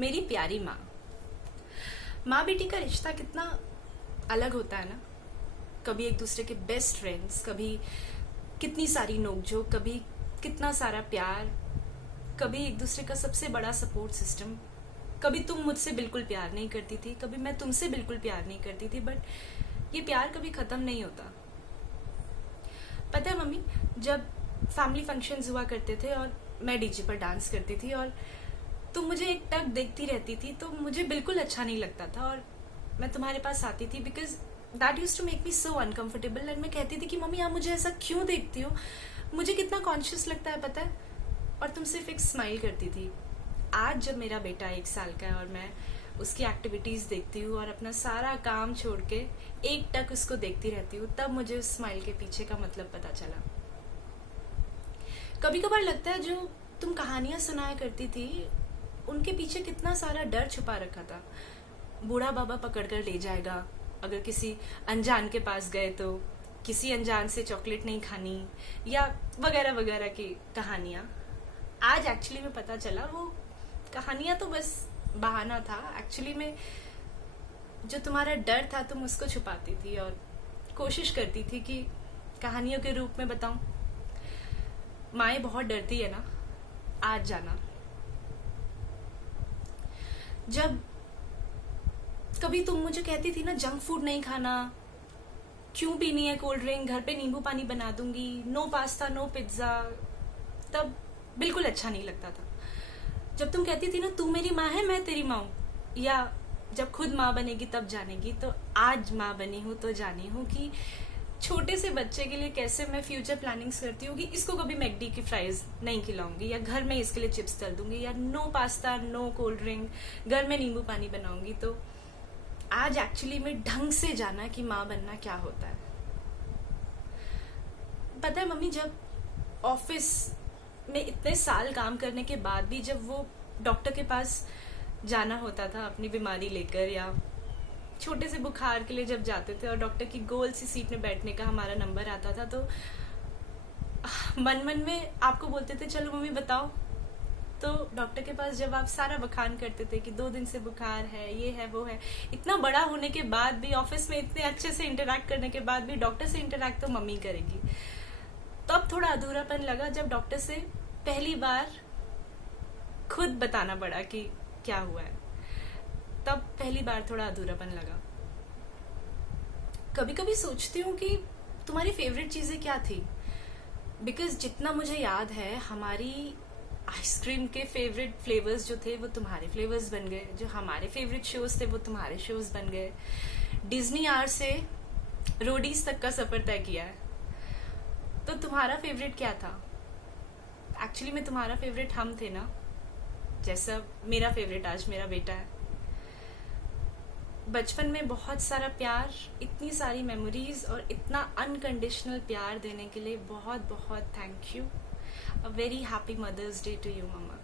मेरी प्यारी माँ। माँ बेटी का रिश्ता कितना अलग होता है ना। कभी एक दूसरे के बेस्ट फ्रेंड्स, कभी कितनी सारी नोकझोंक, कभी कितना सारा प्यार, कभी एक दूसरे का सबसे बड़ा सपोर्ट सिस्टम। कभी तुम मुझसे बिल्कुल प्यार नहीं करती थी, कभी मैं तुमसे बिल्कुल प्यार नहीं करती थी, बट ये प्यार कभी खत्म नहीं होता। पता है मम्मी, जब फैमिली फंक्शंस हुआ करते थे और मैं डीजे पर डांस करती थी और तुम मुझे एक टक देखती रहती थी, तो मुझे बिल्कुल अच्छा नहीं लगता था और मैं तुम्हारे पास आती थी because that use to make me so uncomfortable. And मैं कहती थी कि मम्मी आप मुझे ऐसा क्यों देखती हो, मुझे कितना कॉन्शियस लगता है पता है। और तुम सिर्फ एक स्माइल करती थी। आज जब मेरा बेटा 1 साल का है और मैं उसकी एक्टिविटीज देखती हूँ और अपना सारा काम छोड़ के एक टक उसको देखती रहती हूँ, तब मुझे उस स्माइल के पीछे का मतलब पता चला। कभी कभार लगता है जो तुम कहानियां सुनाया करती थी उनके पीछे कितना सारा डर छुपा रखा था। बूढ़ा बाबा पकड़ कर ले जाएगा अगर किसी अनजान के पास गए, तो किसी अनजान से चॉकलेट नहीं खानी, या वगैरह वगैरह की कहानियां। आज एक्चुअली में पता चला वो कहानियां तो बस बहाना था। एक्चुअली में जो तुम्हारा डर था तुम उसको छुपाती थी और कोशिश करती थी कि कहानियों के रूप में बताऊं। माएँ बहुत डरती है ना, आज जाना। जब कभी तुम मुझे कहती थी ना जंक फूड नहीं खाना, क्यों पीनी है कोल्ड ड्रिंक, घर पे नींबू पानी बना दूंगी, नो पास्ता नो पिज्जा, तब बिल्कुल अच्छा नहीं लगता था। जब तुम कहती थी ना तू मेरी माँ है मैं तेरी माँ हूँ, या जब खुद माँ बनेगी तब जानेगी, तो आज माँ बनी हूँ तो जानी हूँ कि छोटे से बच्चे के लिए कैसे मैं फ्यूचर प्लानिंग्स करती हूँ कि इसको कभी मैकडी की फ्राइज नहीं खिलाऊंगी, या घर में इसके लिए चिप्स तल दूंगी, या no pasta no cold drink, घर में नींबू पानी बनाऊंगी। तो आज एक्चुअली में ढंग से जाना कि माँ बनना क्या होता है। पता है मम्मी, जब ऑफिस में इतने साल काम करने के बाद भी जब वो डॉक्टर के पास जाना होता था अपनी बीमारी लेकर, या छोटे से बुखार के लिए जब जाते थे और डॉक्टर की गोल सी सीट में बैठने का हमारा नंबर आता था, तो मन मन में आपको बोलते थे चलो मम्मी बताओ। तो डॉक्टर के पास जब आप सारा बखान करते थे कि 2 दिन से बुखार है, ये है वो है, इतना बड़ा होने के बाद भी, ऑफिस में इतने अच्छे से इंटरेक्ट करने के बाद भी, डॉक्टर से इंटरेक्ट तो मम्मी करेगी। तब थोड़ा अधूरापन लगा जब डॉक्टर से पहली बार खुद बताना पड़ा कि क्या हुआ है। तब पहली बार थोड़ा अधूरापन लगा। कभी कभी सोचती हूँ कि तुम्हारी फेवरेट चीजें क्या थी, बिकॉज जितना मुझे याद है हमारी आइसक्रीम के फेवरेट फ्लेवर्स जो थे वो तुम्हारे फ्लेवर्स बन गए, जो हमारे फेवरेट शोज थे वो तुम्हारे शोज बन गए। डिज्नी आर से रोडीज तक का सफर तय किया है। तो तुम्हारा फेवरेट क्या था? एक्चुअली में तुम्हारा फेवरेट हम थे ना, जैसा मेरा फेवरेट आज मेरा बेटा है। बचपन में बहुत सारा प्यार, इतनी सारी मेमोरीज और इतना अनकंडीशनल प्यार देने के लिए बहुत बहुत thank you. A very happy mothers day to you mamma.